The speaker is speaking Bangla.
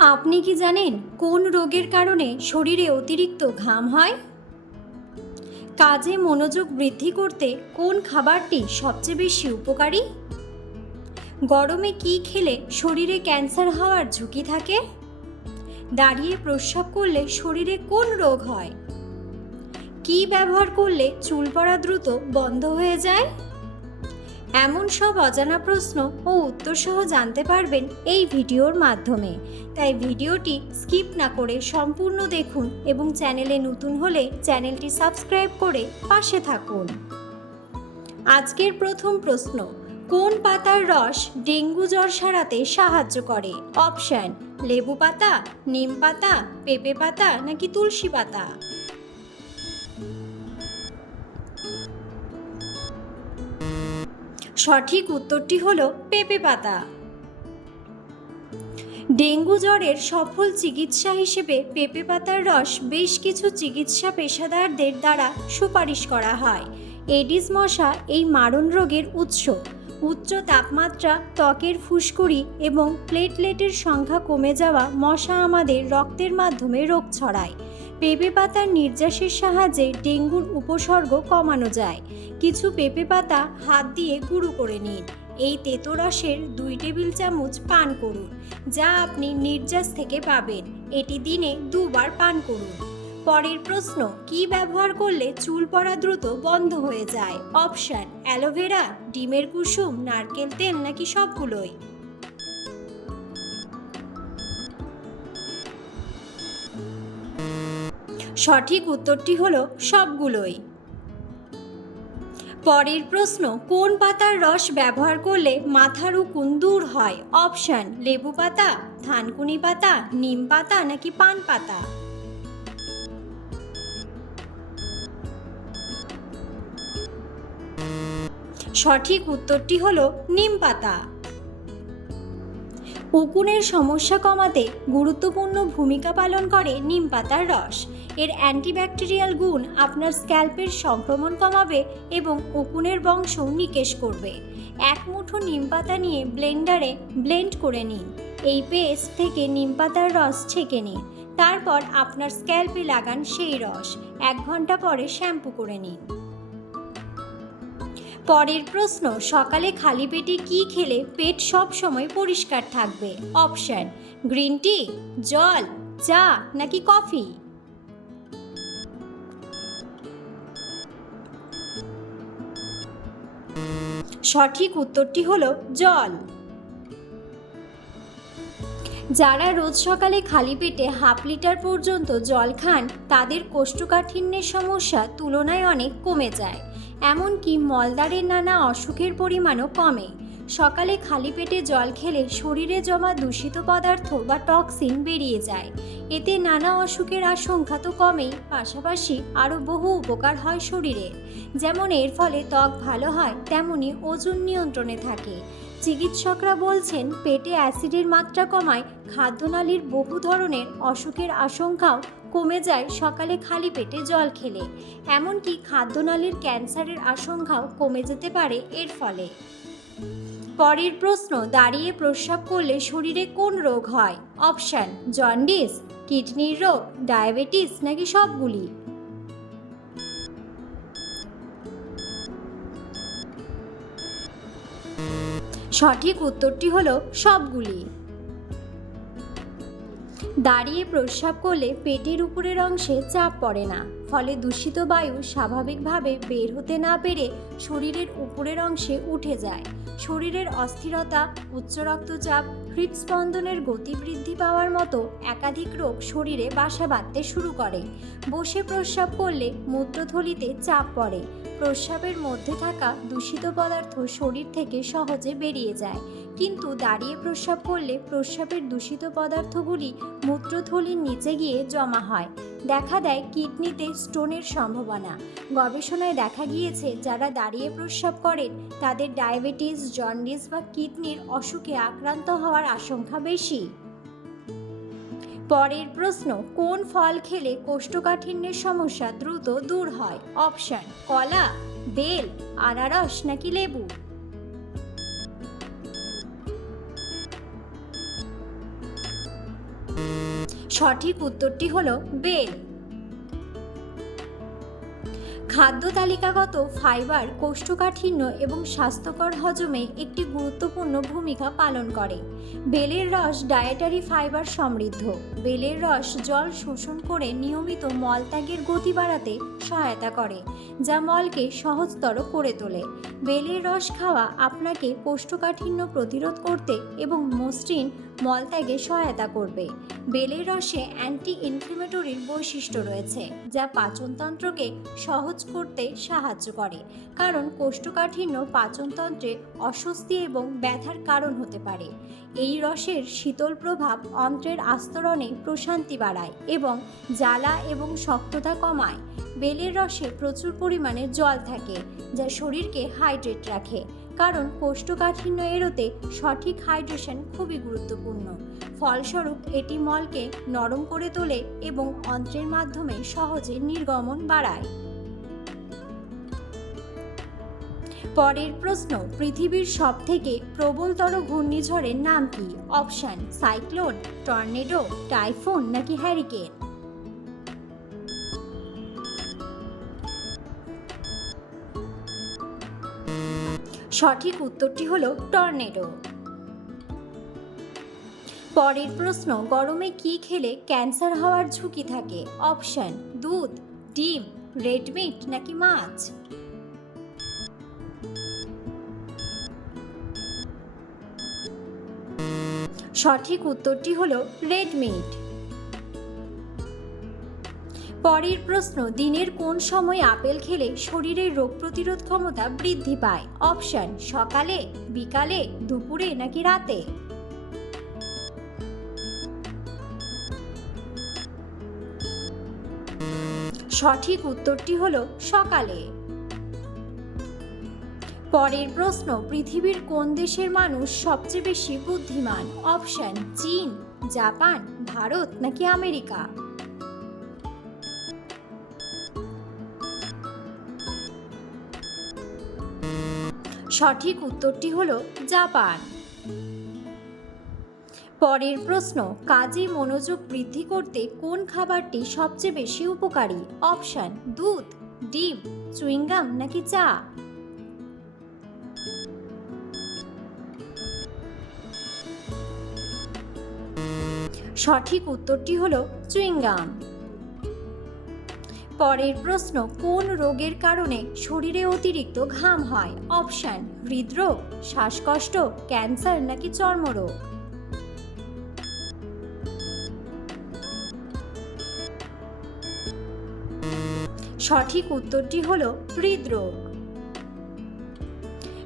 আপনি কি জানেন কোন রোগের কারণে শরীরে অতিরিক্ত ঘাম হয়? কাজে মনোযোগ বৃদ্ধি করতে কোন খাবারটি সবচেয়ে বেশি উপকারী? গরমে কি খেলে শরীরে ক্যান্সার হওয়ার ঝুঁকি থাকে? দাঁড়িয়ে প্রস্রাব করলে শরীরে কোন রোগ হয়? কি ব্যবহার করলে চুল পড়া দ্রুত বন্ধ হয়ে যায়? এমন সব অজানা প্রশ্ন ও উত্তর সহ জানতে পারবেন এই ভিডিওর মাধ্যমে। তাই ভিডিওটি স্কিপ না করে সম্পূর্ণ দেখুন এবং চ্যানেলে নতুন হলে চ্যানেলটি সাবস্ক্রাইব করে পাশে থাকুন। আজকের প্রথম প্রশ্ন, কোন পাতার রস ডেঙ্গু জ্বর সারাতে সাহায্য করে? অপশন, লেবু পাতা, নিম পাতা, পেঁপে পাতা নাকি তুলসী পাতা? সঠিক উত্তরটি হলো পেঁপে পাতা। ডেঙ্গু জ্বরের সফল চিকিৎসা হিসেবে পেঁপে পাতার রস বেশ কিছু চিকিৎসা পেশাদারদের দ্বারা সুপারিশ করা হয়। এডিস মশা এই মারণ রোগের উৎস। উচ্চ তাপমাত্রা, ত্বকের ফুসকুড়ি এবং প্লেটলেটের সংখ্যা কমে যাওয়া মশা আমাদের রক্তের মাধ্যমে রোগ ছড়ায়। পেঁপে পাতার নির্যাসের সাহায্যে ডেঙ্গুর উপসর্গ কমানো যায়। কিছু পেঁপে পাতা হাত দিয়ে গুঁড়ো করে নিন। এই তেতো রসের দুই টেবিল চামচ পান করুন, যা আপনি নির্যাস থেকে পাবেন। এটি দিনে দুবার পান করুন। পরের প্রশ্ন, কি ব্যবহার করলে চুল পড়া দ্রুত বন্ধ হয়ে যায়? অপশন, অ্যালোভেরা, ডিমের কুসুম, নারকেল তেল নাকি সবগুলোই? সঠিক উত্তরটি হলো সবগুলোই। পরের প্রশ্ন, কোন পাতার রস ব্যবহার করলে মাথার উকুন দূর হয়? অপশন, লেবু পাতা থানকুনি পাতা, নিম পাতা নাকি পান পাতা? সঠিক উত্তরটি হলো নিম পাতা। উকুনের সমস্যা কমাতে গুরুত্বপূর্ণ ভূমিকা পালন করে নিম পাতার রস। এর অ্যান্টিব্যাকটেরিয়াল গুণ আপনার স্ক্যাল্পের সংক্রমণ কমাবে এবং উকুনের বংশ নিকেশ করবে। এক মুঠো নিম পাতা নিয়ে ব্লেন্ডারে ব্লেন্ড করে নিন। এই পেস্ট থেকে নিম পাতার রস ছেঁকে নিন। তারপর আপনার স্ক্যাল্পে লাগান সেই রস। এক ঘণ্টা পরে শ্যাম্পু করে নিন। পরের প্রশ্ন, সকালে খালি পেটে কি খেলে পেট সব সময় পরিষ্কার থাকবে? অপশন, গ্রিন টি, জল, চা নাকি কফি? সঠিক উত্তরটি হলো জল। যারা রোজ সকালে খালি পেটে হাফ লিটার পর্যন্ত জল খান, তাদের কোষ্ঠকাঠিন্যের সমস্যা তুলনায় অনেক কমে যায়। এমনকি মলদারের নানা অসুখের পরিমাণও কমে। সকালে খালি পেটে জল খেলে শরীরে জমা দূষিত পদার্থ বা টক্সিন বেরিয়ে যায়। এতে নানা অসুখের আশঙ্কা তো কমেই, পাশাপাশি আরও বহু উপকার হয় শরীরে। যেমন এর ফলে ত্বক ভালো হয়, তেমনি ওজন নিয়ন্ত্রণে থাকে। চিকিৎসকরা বলছেন পেটে অ্যাসিডের মাত্রা কমায়, খাদ্যনালীর বহু ধরনের অসুখের আশঙ্কাও কমে যায় সকালে খালি পেটে জল খেলে। এমনকি খাদ্যনালীর ক্যান্সারের আশঙ্কাও কমে যেতে পারে এর ফলে। পরের প্রশ্ন, দাঁড়িয়ে প্রস্রাব করলে শরীরে কোন রোগ হয়? অপশান, জন্ডিস, কিডনির রোগ, ডায়াবেটিস নাকি সবগুলি? সঠিক উত্তরটি হলো সবগুলি। দাঁড়িয়ে প্রস্রাব করলে পেটের উপরের অংশে চাপ পড়ে না, ফলে দূষিত বায়ু স্বাভাবিকভাবে বের হতে না পেরে শরীরের উপরের অংশে উঠে যায়। শরীরের অস্থিরতা, উচ্চ রক্তচাপ হৃদস্পন্দনের গতি বৃদ্ধি পাওয়ার মতো একাধিক রোগ শরীরে বাসা বাঁধতে শুরু করে। বসে প্রস্রাব করলে মূত্রথলিতে চাপ পড়ে প্রস্রাবের মধ্যে থাকা দূষিত পদার্থ শরীর থেকে সহজে বেরিয়ে যায়। কিন্তু দাঁড়িয়ে প্রস্রাব করলে প্রস্রাবের দূষিত পদার্থগুলি মূত্রথলির নিচে গিয়ে জমা হয়। দেখা দেয় কিডনিতে স্টোনের সম্ভাবনা। গবেষণায় দেখা গিয়েছে, যারা দাঁড়িয়ে প্রস্রাব করেন, তাদের ডায়াবেটিস, জন্ডিস বা কিডনির অসুখে আক্রান্ত হওয়ার আশঙ্কা বেশি। পরের প্রশ্ন, কোন ফল খেলে কোষ্ঠকাঠিন্যের সমস্যা দ্রুত দূর হয়? অপশন, কলা, বেল, আনারস নাকি লেবু? সঠিক উত্তরটি হলো বেল। খাদ্য তালিকাগত ফাইবার, কোষ্ঠকাঠিন্য এবং স্বাস্থ্যকর হজমে একটি গুরুত্বপূর্ণ ভূমিকা পালন করে। বেলের রস ডায়েটারি ফাইবার সমৃদ্ধ। বেলের রস জল শোষণ করে নিয়মিত মলত্যাগের গতি বাড়াতে সহায়তা করে, যা মলকে সহজতর করে তোলে। বেলের রস খাওয়া আপনাকে কোষ্ঠকাঠিন্য প্রতিরোধ করতে এবং মসৃণ মলত্যাগে সহায়তা করবে। বেলের রসে অ্যান্টি ইনফ্লেমেটরির বৈশিষ্ট্য রয়েছে, যা পাচনতন্ত্রকে সহজ করতে সাহায্য করে, কারণ কোষ্ঠকাঠিন্য পাচনতন্ত্রে অস্বস্তি এবং ব্যথার কারণ হতে পারে। এই রসের শীতল প্রভাব অন্ত্রের আস্তরণে প্রশান্তি বাড়ায় এবং জ্বালা এবং শক্ততা কমায়। বেলের রসে প্রচুর পরিমাণে জল থাকে, যা শরীরকে হাইড্রেট রাখে, কারণ কোষ্ঠকাঠিন্য এড়োতে সঠিক হাইড্রেশন খুবই গুরুত্বপূর্ণ। ফলস্বরূপ, এটি মলকে নরম করে তোলে এবং অন্ত্রের মাধ্যমে সহজে নির্গমন বাড়ায়। পরের প্রশ্ন, পৃথিবীর সবথেকে প্রবলতর ঘূর্ণিঝড়ের নাম কি? অপশান, সাইক্লোন, টর্নেডো, টাইফুন নাকি হ্যারিকেন সঠিক উত্তরটি হল টর্নেডো। পরের প্রশ্ন, গরমে কি খেলে ক্যান্সার হওয়ার ঝুঁকি থাকে? অপশান, দুধ, ডিম, রেড মিট নাকি মাছ? সঠিক উত্তরটি হলো রেড মিট পরের প্রশ্ন, দিনের কোন সময় আপেল খেলে শরীরের রোগ প্রতিরোধ ক্ষমতা বৃদ্ধি পায়? অপশন, সকালে, বিকালে, দুপুরে নাকি রাতে? সঠিক উত্তরটি হলো সকালে। পরের প্রশ্ন, পৃথিবীর কোন দেশের মানুষ সবচেয়ে বেশি বুদ্ধিমান? অপশন, চীন, জাপান, ভারত নাকি আমেরিকা? সঠিক উত্তরটি হলো জাপান। পরের প্রশ্ন, কাজে মনোযোগ বৃদ্ধি করতে কোন খাবারটি সবচেয়ে বেশি উপকারী? অপশন, দুধ, ডিম, চুইংগাম নাকি চা? সঠিক উত্তরটি হলো চুইংগাম। পরের প্রশ্ন, কোন রোগের কারণে শরীরে অতিরিক্ত ঘাম হয়? অপশন, হৃদরোগ, শ্বাসকষ্ট, ক্যান্সার নাকি চর্মরোগ? সঠিক উত্তরটি হল হৃদরোগ।